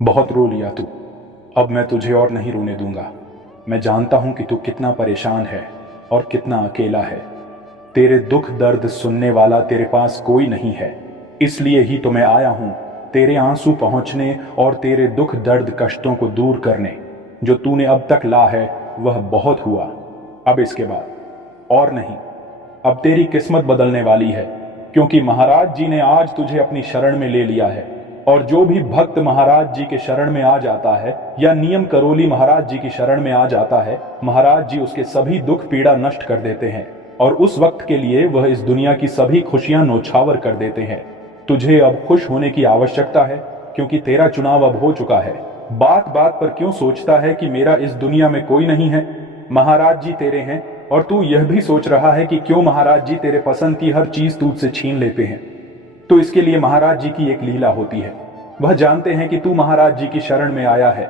बहुत रो लिया तू। अब मैं तुझे और नहीं रोने दूंगा। मैं जानता हूं कि तू कितना परेशान है और कितना अकेला है। तेरे दुख दर्द सुनने वाला तेरे पास कोई नहीं है। इसलिए ही तो मैं आया हूं, तेरे आंसू पहुंचने और तेरे दुख दर्द कष्टों को दूर करने। जो तूने अब तक ला है वह बहुत हुआ। अब इसके बाद और नहीं। अब तेरी किस्मत बदलने वाली है, क्योंकि महाराज जी ने आज तुझे अपनी शरण में ले लिया है। और जो भी भक्त महाराज जी के शरण में आ जाता है या नियम करोली महाराज जी की शरण में आ जाता है, महाराज जी उसके सभी दुख पीड़ा नष्ट कर देते हैं और उस वक्त के लिए वह इस दुनिया की सभी खुशियां नौछावर कर देते हैं। तुझे अब खुश होने की आवश्यकता है, क्योंकि तेरा चुनाव अब हो चुका है। बात बात पर क्यों सोचता है कि मेरा इस दुनिया में कोई नहीं है? महाराज जी तेरे हैं। और तू यह भी सोच रहा है कि क्यों महाराज जी तेरे पसंद की हर चीज तुझसे छीन लेते हैं। तो इसके लिए महाराज जी की एक लीला होती है। वह जानते हैं कि तू महाराज जी की शरण में आया है,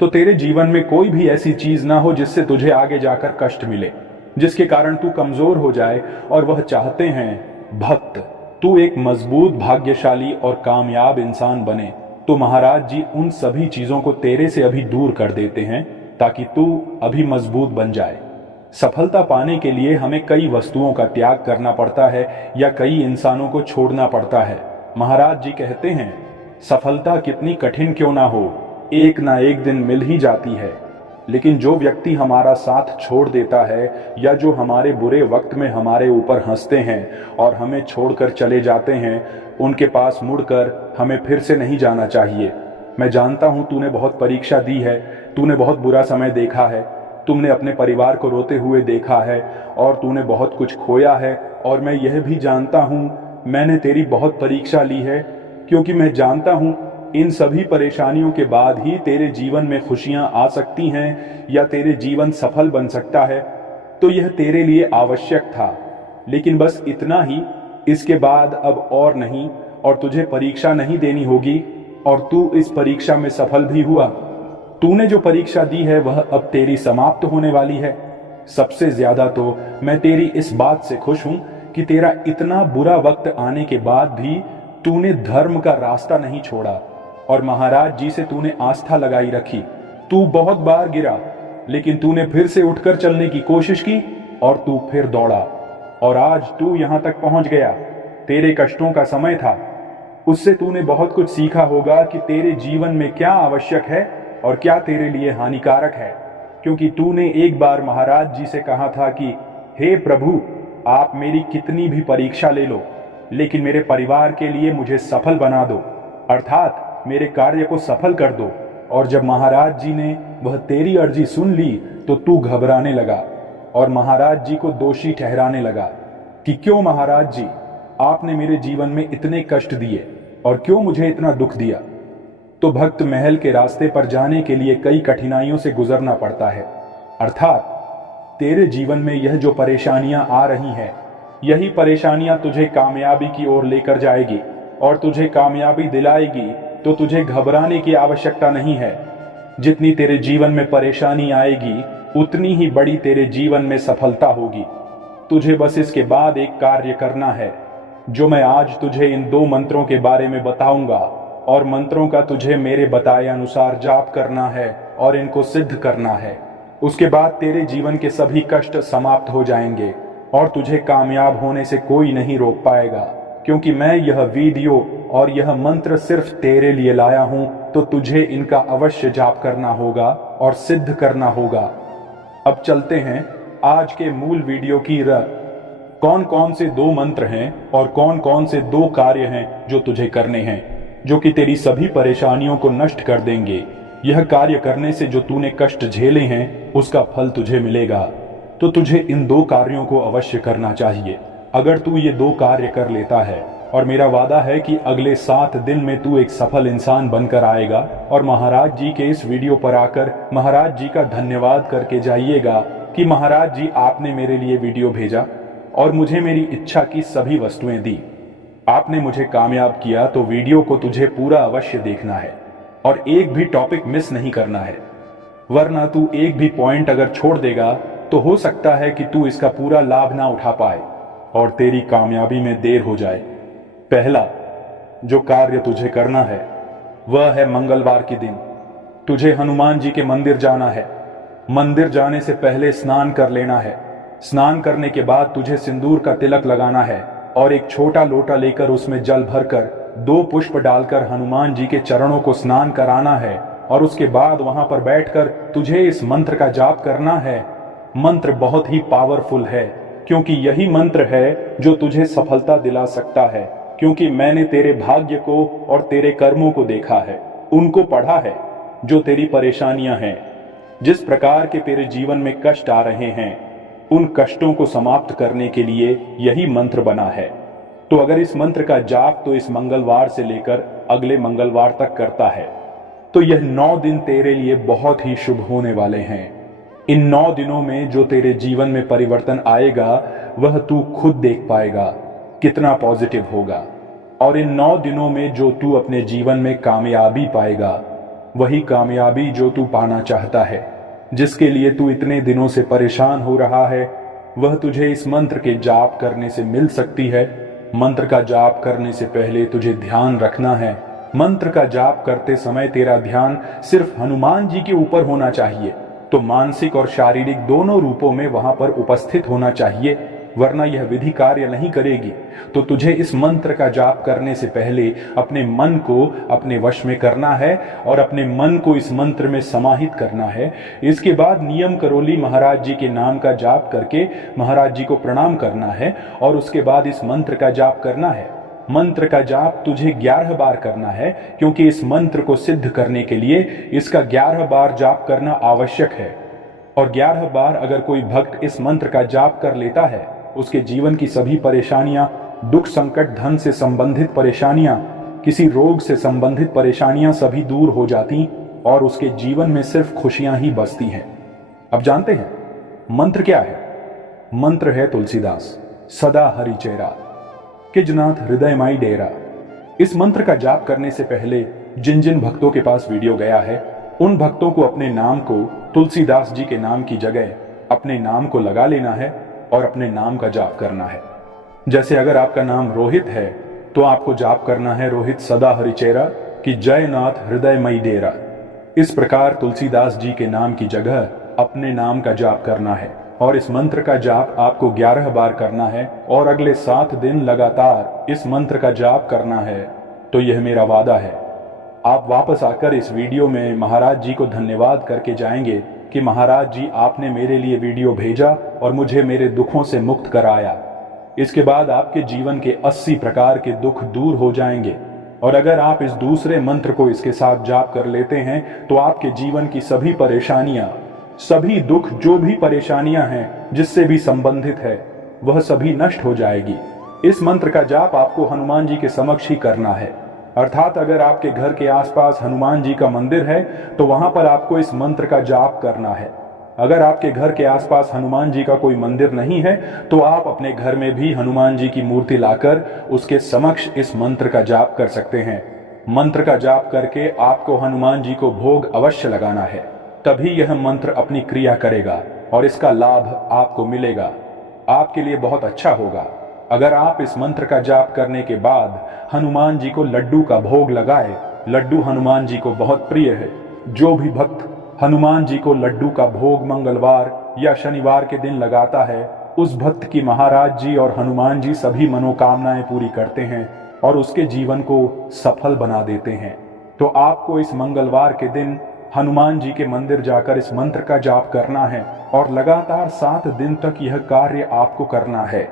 तो तेरे जीवन में कोई भी ऐसी चीज ना हो जिससे तुझे आगे जाकर कष्ट मिले, जिसके कारण तू कमजोर हो जाए। और वह चाहते हैं भक्त तू एक मजबूत, भाग्यशाली और कामयाब इंसान बने। तो महाराज जी उन सभी चीजों को तेरे से अभी दूर कर देते हैं, ताकि तू अभी मजबूत बन जाए। सफलता पाने के लिए हमें कई वस्तुओं का त्याग करना पड़ता है या कई इंसानों को छोड़ना पड़ता है। महाराज जी कहते हैं, सफलता कितनी कठिन क्यों ना हो, एक ना एक दिन मिल ही जाती है। लेकिन जो व्यक्ति हमारा साथ छोड़ देता है या जो हमारे बुरे वक्त में हमारे ऊपर हंसते हैं और हमें छोड़कर चले जाते हैं, उनके पास मुड़कर हमें फिर से नहीं जाना चाहिए। मैं जानता हूं तूने बहुत परीक्षा दी है, तूने बहुत बुरा समय देखा है, तुमने अपने परिवार को रोते हुए देखा है और तूने बहुत कुछ खोया है। और मैं यह भी जानता हूं, मैंने तेरी बहुत परीक्षा ली है, क्योंकि मैं जानता हूं इन सभी परेशानियों के बाद ही तेरे जीवन में खुशियां आ सकती हैं या तेरे जीवन सफल बन सकता है। तो यह तेरे लिए आवश्यक था, लेकिन बस इतना ही। इसके बाद अब और नहीं, और तुझे परीक्षा नहीं देनी होगी। और तू इस परीक्षा में सफल भी हुआ। तूने जो परीक्षा दी है वह अब तेरी समाप्त होने वाली है। सबसे ज्यादा तो मैं तेरी इस बात से खुश हूं कि तेरा इतना बुरा वक्त आने के बाद भी तूने धर्म का रास्ता नहीं छोड़ा और महाराज जी से तूने आस्था लगाई रखी। तू बहुत बार गिरा, लेकिन तूने फिर से उठकर चलने की कोशिश की और तू फिर दौड़ा और आज तू यहां तक पहुंच गया। तेरे कष्टों का समय था, उससे तूने बहुत कुछ सीखा होगा कि तेरे जीवन में क्या आवश्यक है और क्या तेरे लिए हानिकारक है। क्योंकि तूने एक बार महाराज जी से कहा था कि हे प्रभु, आप मेरी कितनी भी परीक्षा ले लो, लेकिन मेरे परिवार के लिए मुझे सफल बना दो, अर्थात मेरे कार्य को सफल कर दो। और जब महाराज जी ने वह तेरी अर्जी सुन ली तो तू घबराने लगा और महाराज जी को दोषी ठहराने लगा कि क्यों महाराज जी, आपने मेरे जीवन में इतने कष्ट दिए और क्यों मुझे इतना दुख दिया। तो भक्त महल के रास्ते पर जाने के लिए कई कठिनाइयों से गुजरना पड़ता है, अर्थात तेरे जीवन में यह जो परेशानियां आ रही हैं, यही परेशानियां तुझे कामयाबी की ओर लेकर जाएगी और तुझे कामयाबी दिलाएगी। तो तुझे घबराने की आवश्यकता नहीं है। जितनी तेरे जीवन में परेशानी आएगी, उतनी ही बड़ी तेरे जीवन में सफलता होगी। तुझे बस इसके बाद एक कार्य करना है, जो मैं आज तुझे इन 2 मंत्रों के बारे में बताऊंगा। और मंत्रों का तुझे मेरे बताए अनुसार जाप करना है और इनको सिद्ध करना है। उसके बाद तेरे जीवन के सभी कष्ट समाप्त हो जाएंगे और तुझे कामयाब होने से कोई नहीं रोक पाएगा। क्योंकि मैं यह वीडियो और यह मंत्र सिर्फ तेरे लिए लाया हूं, तो तुझे इनका अवश्य जाप करना होगा और सिद्ध करना होगा। अब चलते हैं आज के मूल वीडियो की तरफ। कौन कौन से 2 मंत्र हैं और कौन कौन से 2 कार्य हैं जो तुझे करने हैं, जो कि तेरी सभी परेशानियों को नष्ट कर देंगे। यह कार्य करने से जो तूने कष्ट झेले हैं उसका फल तुझे मिलेगा। तो तुझे इन 2 कार्यों को अवश्य करना चाहिए। अगर तू ये 2 कार्य कर लेता है, और मेरा वादा है कि अगले 7 दिन में तू एक सफल इंसान बनकर आएगा और महाराज जी के इस वीडियो पर आकर महाराज जी का धन्यवाद करके जाइएगा कि महाराज जी, आपने मेरे लिए वीडियो भेजा और मुझे मेरी इच्छा की सभी वस्तुएं दी। आपने मुझे कामयाब किया। तो वीडियो को तुझे पूरा अवश्य देखना है और एक भी टॉपिक मिस नहीं करना है, वरना तू एक भी पॉइंट अगर छोड़ देगा तो हो सकता है कि तू इसका पूरा लाभ ना उठा पाए और तेरी कामयाबी में देर हो जाए। पहला जो कार्य तुझे करना है वह है मंगलवार के दिन। तुझे हनुमान जी के मंदिर जाना है। मंदिर जाने से पहले स्नान कर लेना है। स्नान करने के बाद तुझे सिंदूर का तिलक लगाना है और एक छोटा लोटा लेकर उसमें जल भरकर 2 पुष्प डालकर हनुमान जी के चरणों को स्नान कराना है और उसके बाद वहां पर बैठकर तुझे इस मंत्र का जाप करना है। मंत्र बहुत ही पावरफुल है, क्योंकि यही मंत्र है जो तुझे सफलता दिला सकता है। क्योंकि मैंने तेरे भाग्य को और तेरे कर्मों को देखा है, उनको पढ़ा है, जो तेरी परेशानियां हैं। जिस प्रकार के तेरे जीवन में कष्ट आ रहे हैं, उन कष्टों को समाप्त करने के लिए यही मंत्र बना है। तो अगर इस मंत्र का जाप तो इस मंगलवार से लेकर अगले मंगलवार तक करता है, तो यह 9 दिन तेरे लिए बहुत ही शुभ होने वाले हैं। इन 9 दिनों में जो तेरे जीवन में परिवर्तन आएगा, वह तू खुद देख पाएगा कितना पॉजिटिव होगा। और इन 9 दिनों में जो तू अपने जीवन में कामयाबी पाएगा, वही कामयाबी जो तू पाना चाहता है, जिसके लिए तू इतने दिनों से परेशान हो रहा है, वह तुझे इस मंत्र के जाप करने से मिल सकती है। मंत्र का जाप करने से पहले तुझे ध्यान रखना है। मंत्र का जाप करते समय तेरा ध्यान सिर्फ हनुमान जी के ऊपर होना चाहिए, तो मानसिक और शारीरिक दोनों रूपों में वहां पर उपस्थित होना चाहिए, वरना यह विधि कार्य नहीं करेगी। तो तुझे इस मंत्र का जाप करने से पहले अपने मन को अपने वश में करना है और अपने मन को इस मंत्र में समाहित करना है। इसके बाद नियम करोली महाराज जी के नाम का जाप करके महाराज जी को प्रणाम करना है और उसके बाद इस मंत्र का जाप करना है। मंत्र का जाप तुझे 11 बार करना है, क्योंकि इस मंत्र को सिद्ध करने के लिए इसका 11 बार जाप करना आवश्यक है। और 11 बार अगर कोई भक्त इस मंत्र का जाप कर लेता है, उसके जीवन की सभी परेशानियां, दुख संकट, धन से संबंधित परेशानियां, किसी रोग से संबंधित परेशानियां सभी दूर हो जाती और उसके जीवन में सिर्फ खुशियां ही बसती हैं। अब जानते हैं मंत्र क्या है? मंत्र है तुलसीदास सदा हरि चेरा, किजनाथ हृदय माई डेरा। इस मंत्र का जाप करने से पहले जिन जिन भक्तों के पास वीडियो गया है, उन भक्तों को अपने नाम को तुलसीदास जी के नाम की जगह अपने नाम को लगा लेना है और अपने नाम का जाप करना है। जैसे अगर आपका नाम रोहित है, तो आपको जाप करना है रोहित सदा हरिचेरा कि जयनाथ हृदय मई डेरा। इस प्रकार तुलसीदास जी के नाम की जगह अपने नाम का जाप करना है और इस मंत्र का जाप आपको 11 बार करना है और अगले 7 दिन लगातार इस मंत्र का जाप करना है। तो यह मेरा वादा है, आप वापस आकर इस वीडियो में महाराज जी को धन्यवाद करके जाएंगे कि महाराज जी आपने मेरे लिए वीडियो भेजा और मुझे मेरे दुखों से मुक्त कराया। इसके बाद आपके जीवन के 80 प्रकार के दुख दूर हो जाएंगे। और अगर आप इस दूसरे मंत्र को इसके साथ जाप कर लेते हैं, तो आपके जीवन की सभी परेशानियां, सभी दुख, जो भी परेशानियां हैं जिससे भी संबंधित है, वह सभी नष्ट हो जाएगी। इस मंत्र का जाप आपको हनुमान जी के समक्ष ही करना है। अर्थात अगर आपके घर के आसपास हनुमान जी का मंदिर है, तो वहां पर आपको इस मंत्र का जाप करना है। अगर आपके घर के आसपास हनुमान जी का कोई मंदिर नहीं है, तो आप अपने घर में भी हनुमान जी की मूर्ति लाकर उसके समक्ष इस मंत्र का जाप कर सकते हैं। मंत्र का जाप करके आपको हनुमान जी को भोग अवश्य लगाना है, तभी यह मंत्र अपनी क्रिया करेगा और इसका लाभ आपको मिलेगा। आपके लिए बहुत अच्छा होगा अगर आप इस मंत्र का जाप करने के बाद हनुमान जी को लड्डू का भोग लगाए। लड्डू हनुमान जी को बहुत प्रिय है। जो भी भक्त हनुमान जी को लड्डू का भोग मंगलवार या शनिवार के दिन लगाता है, उस भक्त की महाराज जी और हनुमान जी सभी मनोकामनाएं पूरी करते हैं और उसके जीवन को सफल बना देते हैं। तो आपको इस मंगलवार के दिन हनुमान जी के मंदिर जाकर इस मंत्र का जाप करना है और लगातार 7 दिन तक यह कार्य आपको करना है।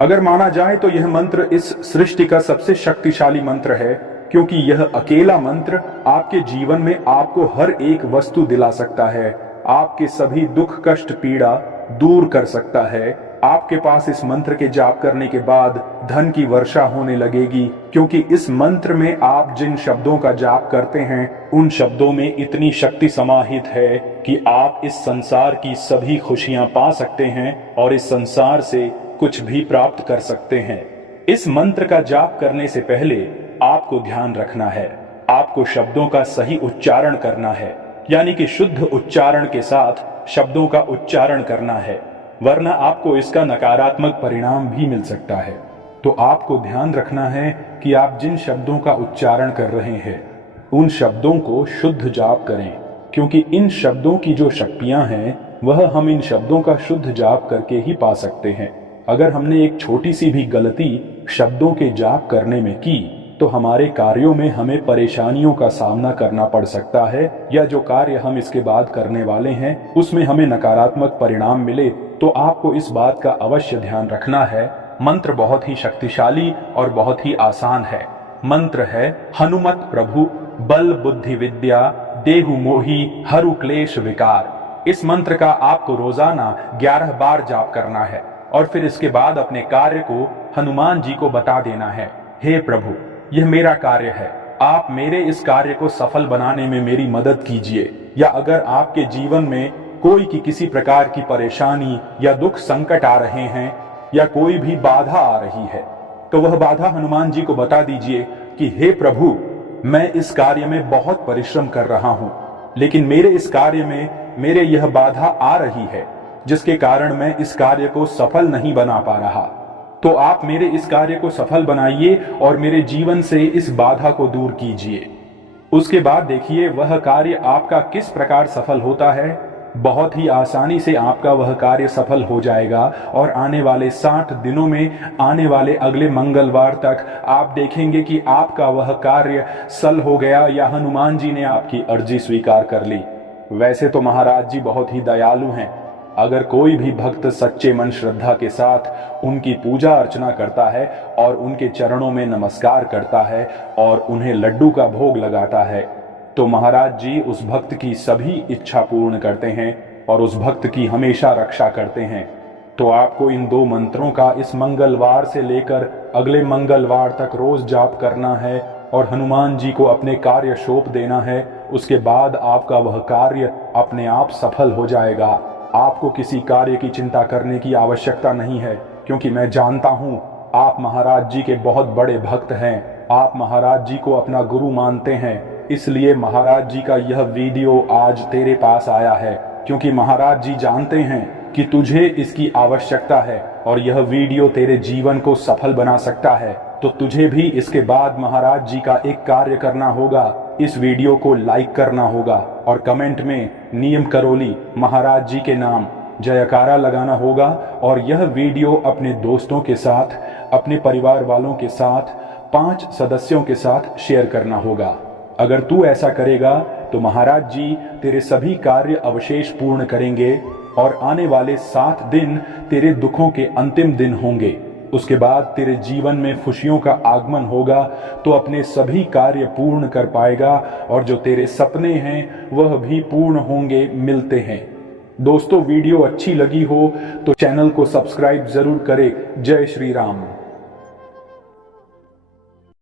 अगर माना जाए तो यह मंत्र इस सृष्टि का सबसे शक्तिशाली मंत्र है, क्योंकि यह अकेला मंत्र आपके जीवन में आपको हर एक वस्तु दिला सकता है, आपके सभी दुख कष्ट पीड़ा दूर कर सकता है। आपके पास इस मंत्र के जाप करने के बाद धन की वर्षा होने लगेगी, क्योंकि इस मंत्र में आप जिन शब्दों का जाप करते हैं, उन शब्दों में इतनी शक्ति समाहित है कि आप इस संसार की सभी खुशियां पा सकते हैं और इस संसार से कुछ भी प्राप्त कर सकते हैं। इस मंत्र का जाप करने से पहले आपको ध्यान रखना है, आपको शब्दों का सही उच्चारण करना है, यानी कि शुद्ध उच्चारण के साथ शब्दों का उच्चारण करना है, वरना आपको इसका नकारात्मक परिणाम भी मिल सकता है। तो आपको ध्यान रखना है कि आप जिन शब्दों का उच्चारण कर रहे हैं, उन शब्दों को शुद्ध जाप करें, क्योंकि इन शब्दों की जो शक्तियां हैं वह हम इन शब्दों का शुद्ध जाप करके ही पा सकते हैं। अगर हमने एक छोटी सी भी गलती शब्दों के जाप करने में की तो हमारे कार्यों में हमें परेशानियों का सामना करना पड़ सकता है, या जो कार्य हम इसके बाद करने वाले हैं उसमें हमें नकारात्मक परिणाम मिले। तो आपको इस बात का अवश्य ध्यान रखना है। मंत्र बहुत ही शक्तिशाली और बहुत ही आसान है। मंत्र है हनुमत प्रभु बल बुद्धि विद्या देहु मोहि हरु क्लेश विकार। इस मंत्र का आपको रोजाना 11 बार जाप करना है और फिर इसके बाद अपने कार्य को हनुमान जी को बता देना है। हे प्रभु, यह मेरा कार्य है, आप मेरे इस कार्य को सफल बनाने में मेरी मदद कीजिए। या अगर आपके जीवन में कोई की किसी प्रकार की परेशानी या दुख संकट आ रहे हैं या कोई भी बाधा आ रही है तो वह बाधा हनुमान जी को बता दीजिए कि हे प्रभु, मैं इस कार्य में बहुत परिश्रम कर रहा हूं, लेकिन मेरे इस कार्य में मेरे यह बाधा आ रही है जिसके कारण मैं इस कार्य को सफल नहीं बना पा रहा। तो आप मेरे इस कार्य को सफल बनाइए और मेरे जीवन से इस बाधा को दूर कीजिए। उसके बाद देखिए वह कार्य आपका किस प्रकार सफल होता है। बहुत ही आसानी से आपका वह कार्य सफल हो जाएगा और आने वाले 60 दिनों में, आने वाले अगले मंगलवार तक आप देखेंगे कि आपका वह कार्य सल हो गया या हनुमान जी ने आपकी अर्जी स्वीकार कर ली। वैसे तो महाराज जी बहुत ही दयालु हैं। अगर कोई भी भक्त सच्चे मन श्रद्धा के साथ उनकी पूजा अर्चना करता है और उनके चरणों में नमस्कार करता है और उन्हें लड्डू का भोग लगाता है तो महाराज जी उस भक्त की सभी इच्छा पूर्ण करते हैं और उस भक्त की हमेशा रक्षा करते हैं। तो आपको इन 2 मंत्रों का इस मंगलवार से लेकर अगले मंगलवार तक रोज जाप करना है और हनुमान जी को अपने कार्य सौंप देना है। उसके बाद आपका वह कार्य अपने आप सफल हो जाएगा। आपको किसी कार्य की चिंता करने की आवश्यकता नहीं है, क्योंकि मैं जानता हूं आप महाराज जी के बहुत बड़े भक्त हैं। आप महाराज जी को अपना गुरु मानते हैं, इसलिए महाराज जी का यह वीडियो आज तेरे पास आया है, क्योंकि महाराज जी जानते हैं कि तुझे इसकी आवश्यकता है और यह वीडियो तेरे जीवन को सफल बना सकता है। तो तुझे भी इसके बाद महाराज जी का एक कार्य करना होगा। इस वीडियो को लाइक करना होगा और कमेंट में नियम करोली महाराज जी के नाम जयकारा लगाना होगा और यह वीडियो अपने दोस्तों के साथ, अपने परिवार वालों के साथ, 5 सदस्यों के साथ शेयर करना होगा। अगर तू ऐसा करेगा तो महाराज जी तेरे सभी कार्य अवशेष पूर्ण करेंगे और आने वाले 7 दिन तेरे दुखों के अंतिम दिन होंगे। उसके बाद तेरे जीवन में खुशियों का आगमन होगा, तो अपने सभी कार्य पूर्ण कर पाएगा और जो तेरे सपने हैं वह भी पूर्ण होंगे, मिलते हैं। दोस्तों, वीडियो अच्छी लगी हो तो चैनल को सब्सक्राइब जरूर करें। जय श्री राम।